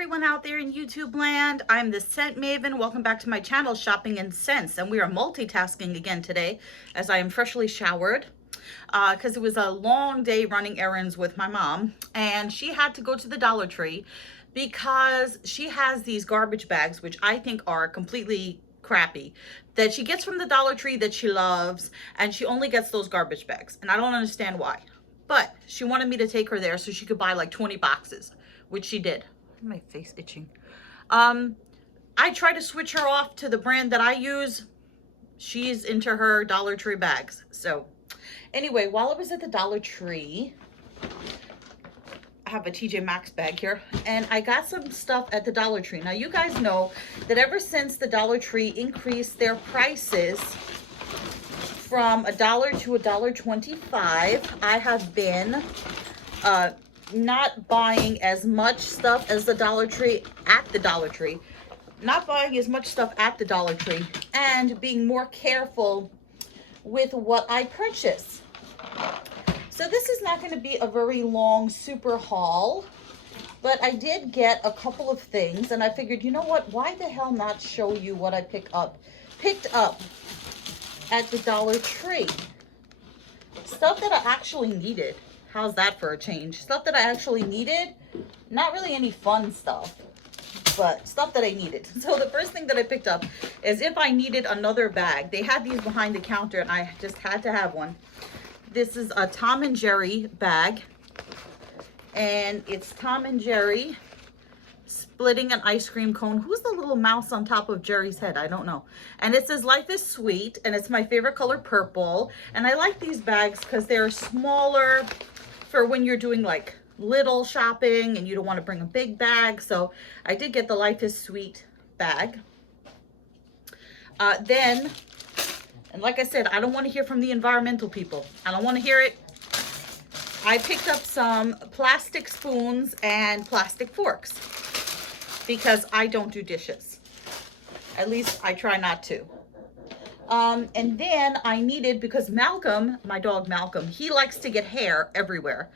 everyone out there in YouTube land. I'm the Scent Maven. Welcome back to my channel, Shopping in Scents. And we are multitasking again today as I am freshly showered because it was a long day running errands with my mom. And she had to go to the Dollar Tree because she has these garbage bags, which I think are completely crappy, that she gets from the Dollar Tree that she loves. And she only gets those garbage bags. And I don't understand why. But she wanted me to take her there so she could buy like 20 boxes, which she did. My face itching. I try to switch her off to the brand that I use. She's into her Dollar Tree bags. So anyway, while I was at the Dollar Tree, I have a TJ Maxx bag here, and I got some stuff at the Dollar Tree. Now you guys know that ever since the Dollar Tree increased their prices from $1 to $1.25, I have been not buying as much stuff as the Dollar Tree at the Dollar Tree. Not buying as much stuff at the Dollar Tree and being more careful with what I purchase. So this is not going to be a very long super haul, but I did get a couple of things and I figured, you know what, why the hell not show you what I picked up at the Dollar Tree. Stuff that I actually needed. How's that for a change? Stuff that I actually needed. Not really any fun stuff, but stuff that I needed. So the first thing that I picked up is if I needed another bag. They had these behind the counter and I just had to have one. This is a Tom and Jerry bag. And it's Tom and Jerry splitting an ice cream cone. Who's the little mouse on top of Jerry's head? I don't know. And it says life is sweet, and it's my favorite color, purple. And I like these bags because they're smaller for when you're doing like little shopping and you don't want to bring a big bag. So I did get the life is sweet bag. And like I said, I don't want to hear from the environmental people. I don't want to hear it. I picked up some plastic spoons and plastic forks because I don't do dishes. At least I try not to. And then I needed, because Malcolm, my dog Malcolm, he likes to get hair everywhere.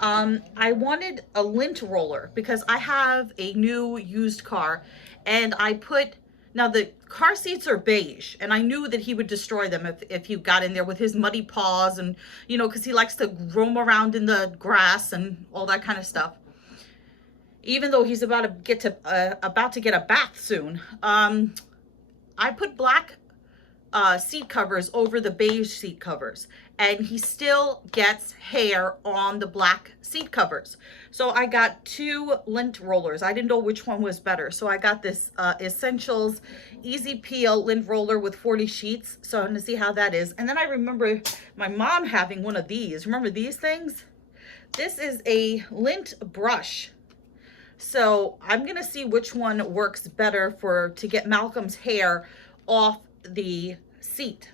I wanted a lint roller because I have a new used car and I put, now the car seats are beige and I knew that he would destroy them if he got in there with his muddy paws and, you know, because he likes to roam around in the grass and all that kind of stuff. Even though he's about to get a bath soon. I put black seat covers over the beige seat covers and he still gets hair on the black seat covers. So I got 2 lint rollers. I didn't know which one was better. So I got this Essentials Easy Peel lint roller with 40 sheets. So I'm gonna see how that is. And then I remember my mom having one of these. Remember these things? This is a lint brush. So I'm gonna see which one works better to get Malcolm's hair off the seat.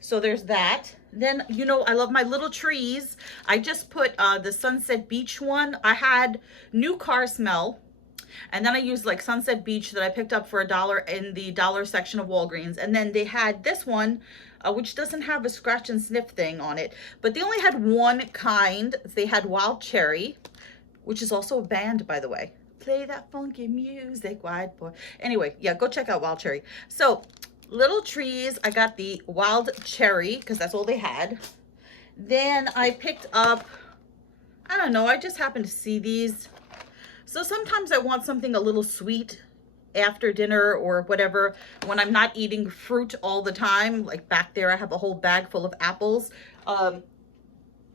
So there's that. Then, you know, I love my little trees. I just put the Sunset Beach one. I had New Car Smell. And then I used like Sunset Beach that I picked up for $1 in the dollar section of Walgreens. And then they had this one, which doesn't have a scratch and sniff thing on it. But they only had one kind. They had Wild Cherry, which is also a band, by the way. Play that funky music, white boy. Anyway, yeah, go check out Wild Cherry. So, little trees, I got the Wild Cherry, because that's all they had. Then I picked up, I don't know, I just happened to see these. So sometimes I want something a little sweet after dinner or whatever, when I'm not eating fruit all the time. Like back there, I have a whole bag full of apples.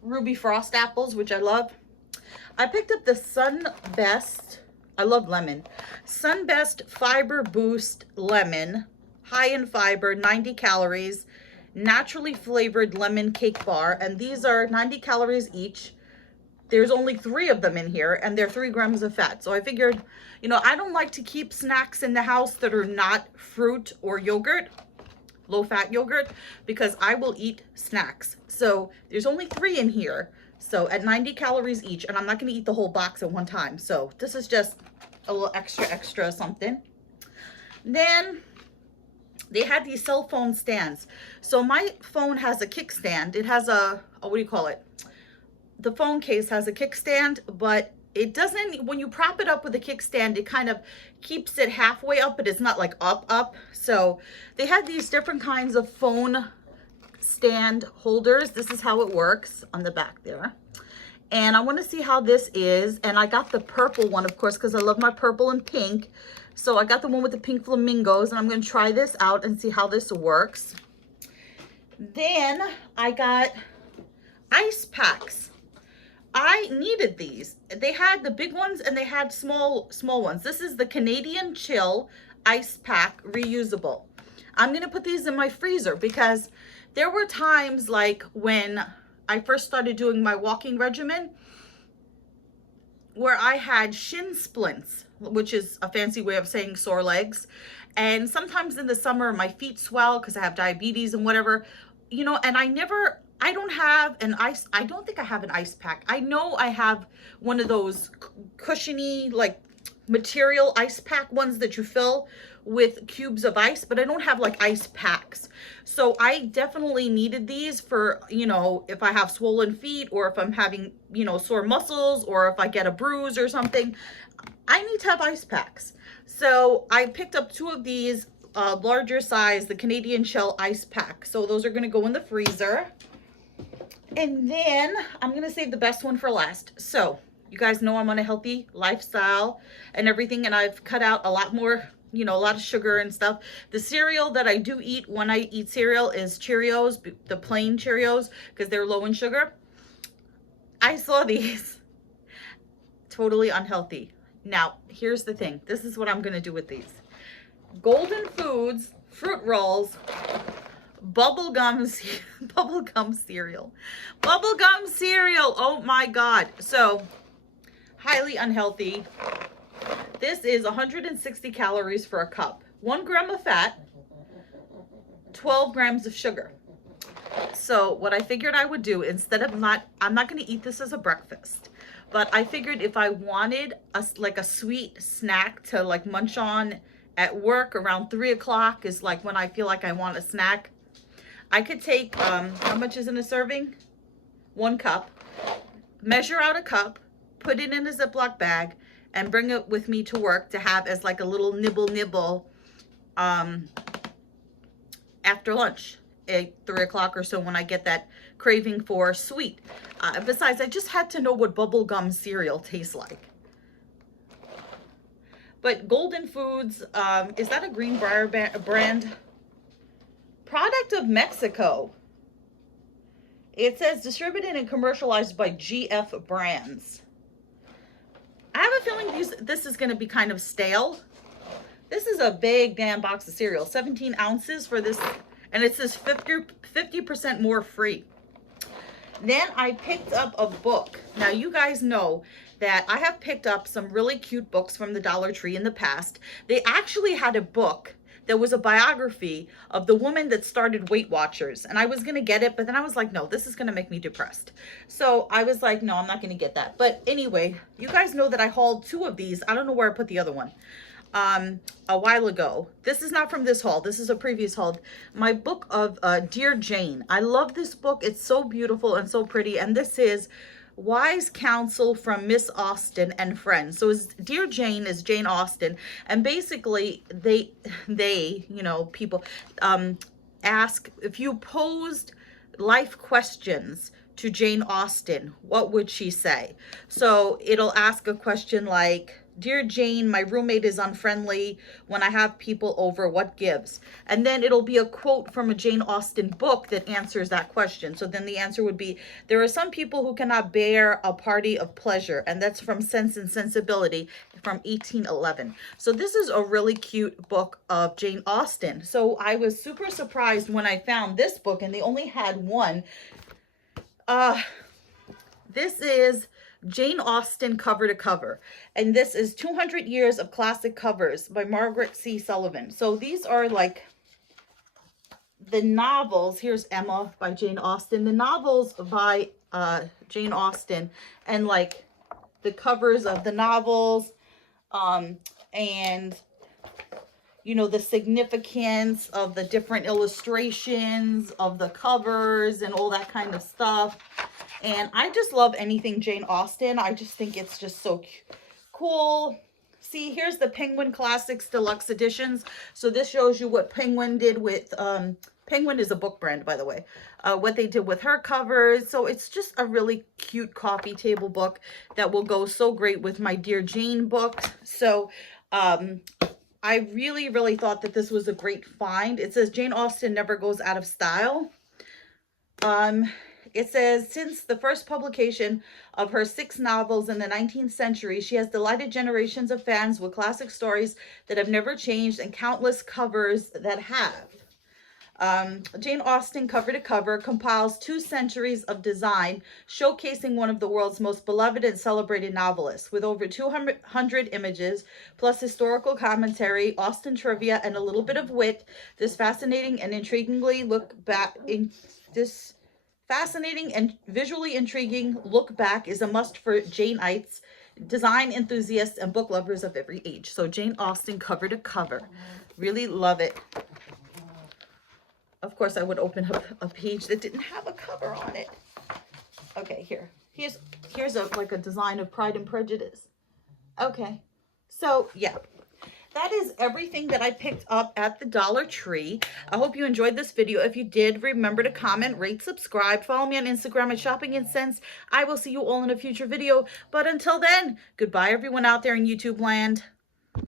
Ruby Frost apples, which I love. I picked up the Sunbest, I love lemon, Sunbest Fiber Boost Lemon, high in fiber, 90 calories, naturally flavored lemon cake bar. And these are 90 calories each. There's only 3 of them in here and they're 3 grams of fat. So I figured, you know, I don't like to keep snacks in the house that are not fruit or yogurt, low fat yogurt, because I will eat snacks. So there's only 3 in here. So at 90 calories each, and I'm not going to eat the whole box at one time. So this is just a little extra something. Then they had these cell phone stands. So my phone has a kickstand. It has a what do you call it? The phone case has a kickstand, but it doesn't, when you prop it up with a kickstand, it kind of keeps it halfway up, but it's not like up. So they had these different kinds of phone stand holders. This is how it works on the back there. And I want to see how this is. And I got the purple one, of course, because I love my purple and pink. So I got the one with the pink flamingos, and I'm going to try this out and see how this works. Then I got ice packs. I needed these. They had the big ones and they had small ones. This is the Canadian Chill Ice Pack Reusable. I'm going to put these in my freezer because there were times like when I first started doing my walking regimen where I had shin splints, which is a fancy way of saying sore legs. And sometimes in the summer, my feet swell because I have diabetes and whatever, you know, and I don't have an ice, I don't think I have an ice pack. I know I have one of those cushiony, like material ice pack ones that you fill with cubes of ice, but I don't have like ice packs. So I definitely needed these for, you know, if I have swollen feet or if I'm having, you know, sore muscles or if I get a bruise or something, I need to have ice packs. So I picked up 2 of these larger size, the Canadian Chill Ice Pack. So those are going to go in the freezer. And then I'm going to save the best one for last. So you guys know I'm on a healthy lifestyle and everything, and I've cut out a lot more, you know, a lot of sugar and stuff. The cereal that I do eat when I eat cereal is Cheerios, the plain Cheerios, because they're low in sugar. I saw these. Totally unhealthy. Now, here's the thing. This is what I'm going to do with these. Golden Foods fruit rolls, bubblegum cereal. Bubblegum cereal. Oh my God. So highly unhealthy. This is 160 calories for a cup. 1 gram of fat, 12 grams of sugar. So what I figured I would do, instead of I'm not going to eat this as a breakfast, but I figured if I wanted like a sweet snack to like munch on at work around 3 o'clock is like when I feel like I want a snack. I could take, how much is in a serving? 1 cup, measure out a cup, put it in a Ziploc bag, and bring it with me to work to have as like a little nibble after lunch at 3 o'clock or so when I get that craving for sweet. Besides, I just had to know what bubblegum cereal tastes like. But Golden Foods, is that a Greenbrier brand? Product of Mexico. It says distributed and commercialized by GF Brands. I have a feeling this is going to be kind of stale. This is a big damn box of cereal, 17 ounces for this, and it says 50% more free. Then I picked up a book. Now you guys know that I have picked up some really cute books from the Dollar Tree in the past. They actually had a book that was a biography of the woman that started Weight Watchers. And I was going to get it, but then I was like, no, this is going to make me depressed. So I was like, no, I'm not going to get that. But anyway, you guys know that I hauled 2 of these. I don't know where I put the other one. A while ago. This is not from this haul. This is a previous haul. My book of Dear Jane. I love this book. It's so beautiful and so pretty. And this is Wise Counsel from Miss Austen and Friends. So Dear Jane is Jane Austen, and basically they you know, people ask, if you posed life questions to Jane Austen, what would she say? So it'll ask a question like, Dear Jane, my roommate is unfriendly. When I have people over, what gives? And then it'll be a quote from a Jane Austen book that answers that question. So then the answer would be, there are some people who cannot bear a party of pleasure. And that's from Sense and Sensibility from 1811. So this is a really cute book of Jane Austen. So I was super surprised when I found this book and they only had one. This is Jane Austen cover to cover, and this is 200 Years of Classic Covers by Margaret C. Sullivan. So these are like the novels. Here's Emma by Jane Austen, the novels by Jane Austen, and like the covers of the novels, and you know, the significance of the different illustrations of the covers and all that kind of stuff. And I just love anything Jane Austen. I just think it's just so cool. See, here's the Penguin Classics Deluxe Editions. So this shows you what Penguin did with, Penguin is a book brand, by the way, what they did with her covers. So it's just a really cute coffee table book that will go so great with my Dear Jane books. So I really, really thought that this was a great find. It says Jane Austen never goes out of style. It says, since the first publication of her 6 novels in the 19th century, she has delighted generations of fans with classic stories that have never changed and countless covers that have. Jane Austen, cover to cover, compiles 2 centuries of design, showcasing one of the world's most beloved and celebrated novelists. With over 200 images, plus historical commentary, Austen trivia, and a little bit of wit, this fascinating and visually intriguing look back is a must for Janeites, design enthusiasts, and book lovers of every age. So Jane Austen, cover to cover. Really love it. Of course, I would open up a page that didn't have a cover on it. Okay, here's like a design of Pride and Prejudice. Okay, so yeah. That is everything that I picked up at the Dollar Tree. I hope you enjoyed this video. If you did, remember to comment, rate, subscribe, follow me on Instagram at Shopping and Sense. I will see you all in a future video. But until then, goodbye everyone out there in YouTube land.